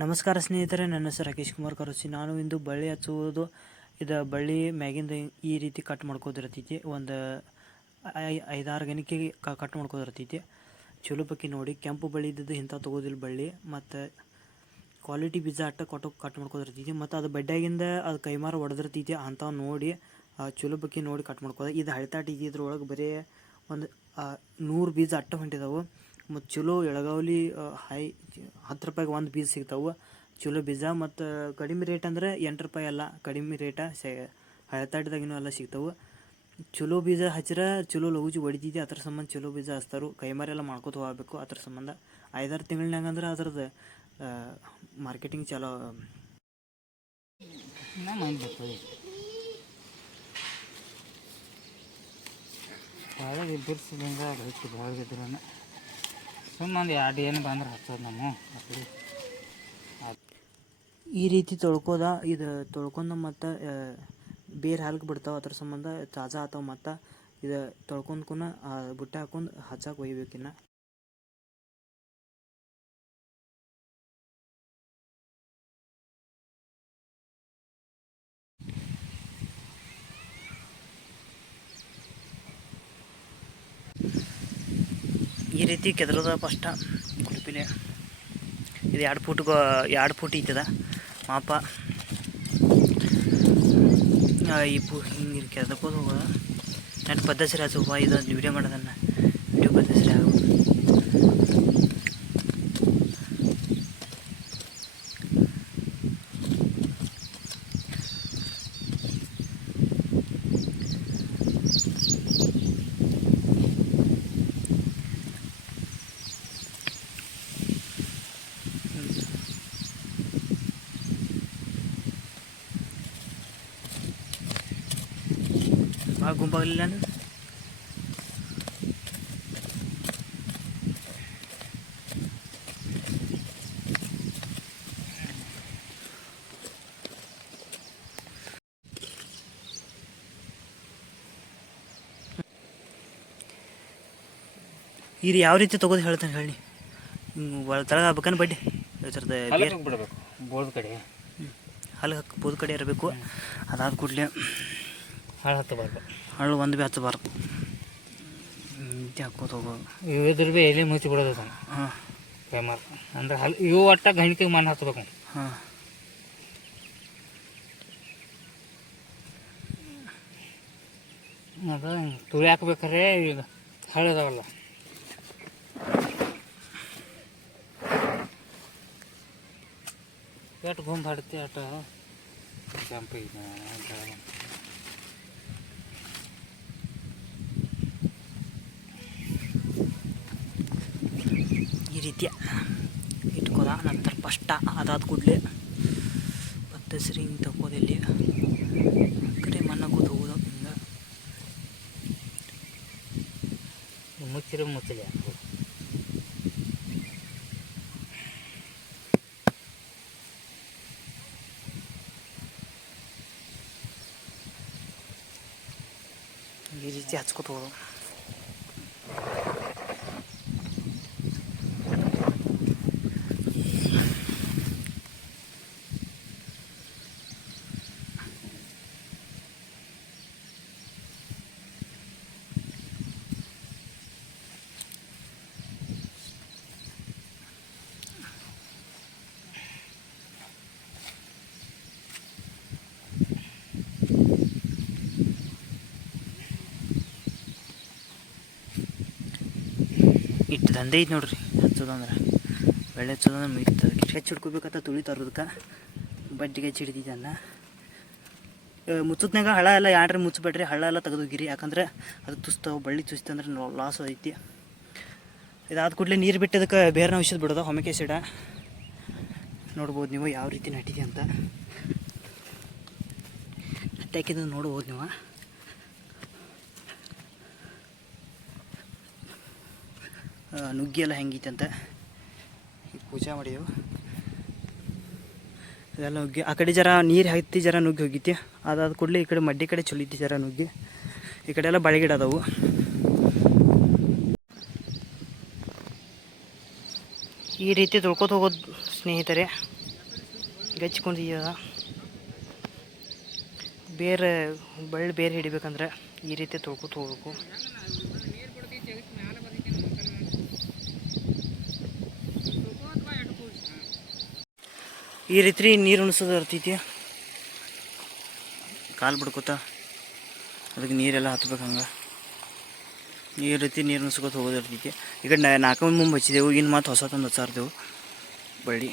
ನಮಸ್ಕಾರ ಸ್ನೇಹಿತರೆ, ನನ್ನ ಹೆಸರು ರಾಕೇಶ್ ಕುಮಾರ್ ಕರೋಸಿ. ನಾನು ಇಂದು ಬಳ್ಳಿ ಹಚ್ಚುವುದು ಇದು ಬಳ್ಳಿ ಮ್ಯಾಗಿಂದ ಈ ರೀತಿ ಕಟ್ ಮಾಡ್ಕೋದಿರ್ತೈತಿ. ಒಂದು 5-6 ಗಣಿಕೆ ಕಟ್ ಮಾಡ್ಕೋದಿರ್ತೈತಿ. ಚಲೋ ಪಕ್ಕಿ ನೋಡಿ, ಕೆಂಪು ಬಳ್ಳಿ ಇದ್ದದ್ದು ಇಂಥ ತೊಗೋದಿಲ್ಲ ಬಳ್ಳಿ. ಮತ್ತು ಕ್ವಾಲಿಟಿ ಬೀಜ ಅಟ್ಟ ಕಟ್ ಮಾಡ್ಕೋದಿರ್ತೈತಿ. ಮತ್ತು ಅದು ಬಡ್ಡ್ಯಾಗಿಂದ ಅದು ಕೈಮಾರ ಹೊಡೆದಿರ್ತೈತಿ ಅಂಥವು ನೋಡಿ ಚಲೋ ಪಕ್ಕಿ ನೋಡಿ ಕಟ್ ಮಾಡ್ಕೋದು. ಇದು ಹಳಿತಾಟ ಇದ್ರೊಳಗೆ ಬರೀ ಒಂದು 100 ಬೀಜ ಅಟ್ಟ ಹೊಂಟಿದಾವೆ. ಮತ್ತು ಚಲೋ ಎಳಗಾವಲಿ 10 ರೂಪಾಯಿಗೆ ಒಂದು ಬೀಜ ಸಿಗ್ತಾವೆ, ಚಲೋ ಬೀಜ. ಮತ್ತು ಕಡಿಮೆ ರೇಟ್ ಅಂದರೆ 8 ರೂಪಾಯಿ ಎಲ್ಲ ಕಡಿಮೆ ರೇಟ ಹಳತಾಟದಾಗಿನೂ ಎಲ್ಲ ಸಿಗ್ತಾವೆ. ಚಲೋ ಬೀಜ ಹಚ್ಚಿರ ಚಲೋ ಲಗೂಜಿ ಹೊಡಿತೈತಿ. ಅದ್ರ ಸಂಬಂಧ ಚಲೋ ಬೀಜ ಹಚ್ತಾರೆ. ಕೈಮಾರೆಲ್ಲ ಮಾಡ್ಕೋತ ಹೋಗಬೇಕು. ಅದ್ರ ಸಂಬಂಧ 5-6 ತಿಂಗಳನ್ಯಾಗ ಅಂದ್ರೆ ಅದ್ರದ್ದು ಮಾರ್ಕೆಟಿಂಗ್ ಚಲೋ. ಬಿರ್ಸಿದಂಗೆ ರೈತ ಬೆಳಗಿದ್ರ ಸುಮ್ಮನೆ 2 ಏನು ಬಂದ್ರೆ ಹಚ್ಚೋದು ನಮ್ಮ ಈ ರೀತಿ ತೊಳ್ಕೋದ. ಇದು ತೊಳ್ಕೊಂಡು ಮತ್ತು ಬೇರೆ ಹಾಲ್ಗೆ ಬಿಡ್ತಾವೆ. ಅದ್ರ ಸಂಬಂಧ ತಾಜಾ ಆತಾವೆ. ಮತ್ತು ಇದು ತೊಳ್ಕೊಂಡ್ಕೂನ ಬುಟ್ಟೆ ಹಾಕೊಂಡು ಹಚ್ಚಕ್ಕೆ ಒಯ್ಬೇಕಿನ್ನ. ಈ ರೀತಿ ಕೆದರದ ಫಸ್ಟ ಕುಡುಪಿಲೆ ಇದು 2 ಫೂಟ್ ಐತದ ಮಾಪ. ಈ ಹಿಂಗೆ ಕೆದಕೋದು ಹೋಗೋದ. ನನ್ನ ಪದ್ಧತಿ ಹಚ್ಚುವ ಇದೊಂದು ವಿಡಿಯೋ ಮಾಡೋದನ್ನು ವಿಡಿಯೋ ಪದ್ಧತಿ ಆಗೋದು. ಗುಂಪಾಗಲಿಲ್ಲ ಅಂದ್ರೆ ಇದು ಯಾವ ರೀತಿ ತೊಗೋದು ಹೇಳ್ತಾನೆ ಹೇಳಿ. ತಳಗ ಹಾಕ್ಬೇಕನ್ನ ಬಡ್ಡಿ ಇದ್ರದ್ದು ಬಿಡಬೇಕು. ಬೋದ್ ಕಡೆ ಹಲ್ಲು ಬೋದ್ ಕಡೆ ಇರಬೇಕು. ಅದಾದ ಕೂಡಲೇ ಹಾಳು ಹತ್ತಬಾರ್ದು, ಹಳ್ಳು ಒಂದು ಭೀ ಹಚ್ಚಬಾರ್ದು. ಹಾಕೋದು ಹೋಗೋದು. ಇದ್ರ ಭೀ ಎಲೆ ಮುಚ್ಚಿ ಬಿಡೋದು. ಹಾಂ, ಕೈಮಾರ ಅಂದ್ರೆ ಇವು ಒಟ್ಟ ಗಣಿಕೆಗೆ ಮಣ್ಣು ಹಚ್ಬೇಕು. ಹಾಂ, ಅದು ತುಳಿ ಹಾಕ್ಬೇಕಾರೆ ಈಗ ಹಳದವಲ್ಲ ಎಷ್ಟು ಗುಂಪು ಹಾಡ್ತಿ ಅಟ ಕೆಂಪಿಗೆ ಈ ರೀತಿಯ ಇಟ್ಕೋದ. ನಂತರ ಫಸ್ಟ ಅದಾದ ಕೂಡಲೇ ಪತ್ತಸರಿ ಹಿಂಗೆ ತಗೋದಿಲ್ಲಿ ಕಡೆ ಮಣ್ಣು ಹಾಕೋದು ಹೋಗೋದು. ಹಿಂಗೆ ಮುಚ್ಚಿರ ಮುಚ್ಚಲಿ ಈ ರೀತಿ ಹಚ್ಕೋತ ಹೋಗೋದು. ಇಟ್ಟು ದಂಧೆ ಐತೆ ನೋಡ್ರಿ ಹಚ್ಚೋದಂದ್ರೆ. ಬೆಳೆ ಹಚ್ಚೋದಂದ್ರೆ ಮುಗಿತದೆ. ಹೆಚ್ಚು ಹಿಡ್ಕೋಬೇಕಂತ ತುಳಿ ತರೋದಕ್ಕೆ ಬಡ್ಡಿಗೆ ಹೆಚ್ಚು ಹಿಡಿತೈತೆ ಅನ್ನ. ಮುಚ್ಚತ್ನಾಗ ಹಳ ಎಲ್ಲ ಯಾಡ್ರೆ ಮುಚ್ಚಬೇಡ್ರಿ. ಹಳ್ಳ ಎಲ್ಲ ತೆಗೆದೋಗಿರಿ, ಯಾಕಂದ್ರೆ ಅದು ತುಸ್ತಾವೆ. ಬಳ್ಳಿ ತುಸ್ತು ಅಂದ್ರೆ ಲಾಸ್ ಐತಿ. ಇದಾದ ಕೂಡಲೇ ನೀರು ಬಿಟ್ಟದಕ್ಕೆ ಬೇರೆ ಔಷಧ ಬಿಡೋದು, ಹೊಮಿಕ್ ಆಸಿಡ. ನೋಡ್ಬೋದು ನೀವು ಯಾವ ರೀತಿ ನಟಿದೆ ಅಂತ. ಹತ್ತಾಕಿದ್ದು ನೋಡ್ಬೋದು ನೀವು. ನುಗ್ಗಿ ಎಲ್ಲ ಹೆಂಗೈತೆ ಅಂತ ಈಗ ಪೂಜೆ ಮಾಡಿದೆವು. ಇದೆಲ್ಲ ನುಗ್ಗಿ ಆ ಕಡೆ ಜರ ನೀರು ಹತ್ತಿ ಜರ ನುಗ್ಗಿ ಹೋಗಿತಿ. ಅದಾದ ಕೂಡಲೇ ಈ ಕಡೆ ಮಡ್ಡಿ ಕಡೆ ಚೊಲಿತಿ ಜರ ನುಗ್ಗಿ. ಈ ಕಡೆ ಎಲ್ಲ ಬಾಳೆಗಿಡ ಅದಾವು. ಈ ರೀತಿ ತೊಳ್ಕೊತ ಹೋಗೋದು ಸ್ನೇಹಿತರೆ. ಗಚ್ಕೊಂಡಿದ ಬೇರೆ ಬಳ್ಳಿ ಬೇರೆ ಹಿಡಿಬೇಕಂದ್ರೆ ಈ ರೀತಿ ತೊಳ್ಕೊತ ಹೋಗ್ಬೇಕು. ಈ ರೀತಿ ನೀರು ಉಣಿಸೋದು ಇರ್ತೈತಿ. ಕಾಲು ಬಿಡ್ಕೋತ ಅದಕ್ಕೆ ನೀರೆಲ್ಲ ಹತ್ಬೇಕು. ಹಂಗೆ ಈ ರೀತಿ ನೀರು ಉಣಿಸ್ಕೊತ ಹೋಗೋದು ಇರ್ತೈತಿ. ಈಗ 4 ಮುಂಬೆ ಹಚ್ಚಿದೆವು, ಇನ್ನು ಮತ್ತೆ ಹೊಸ ತಂದು ಹಚ್ಚಾರ್ದೆವು ಬಳ್ಳಿ.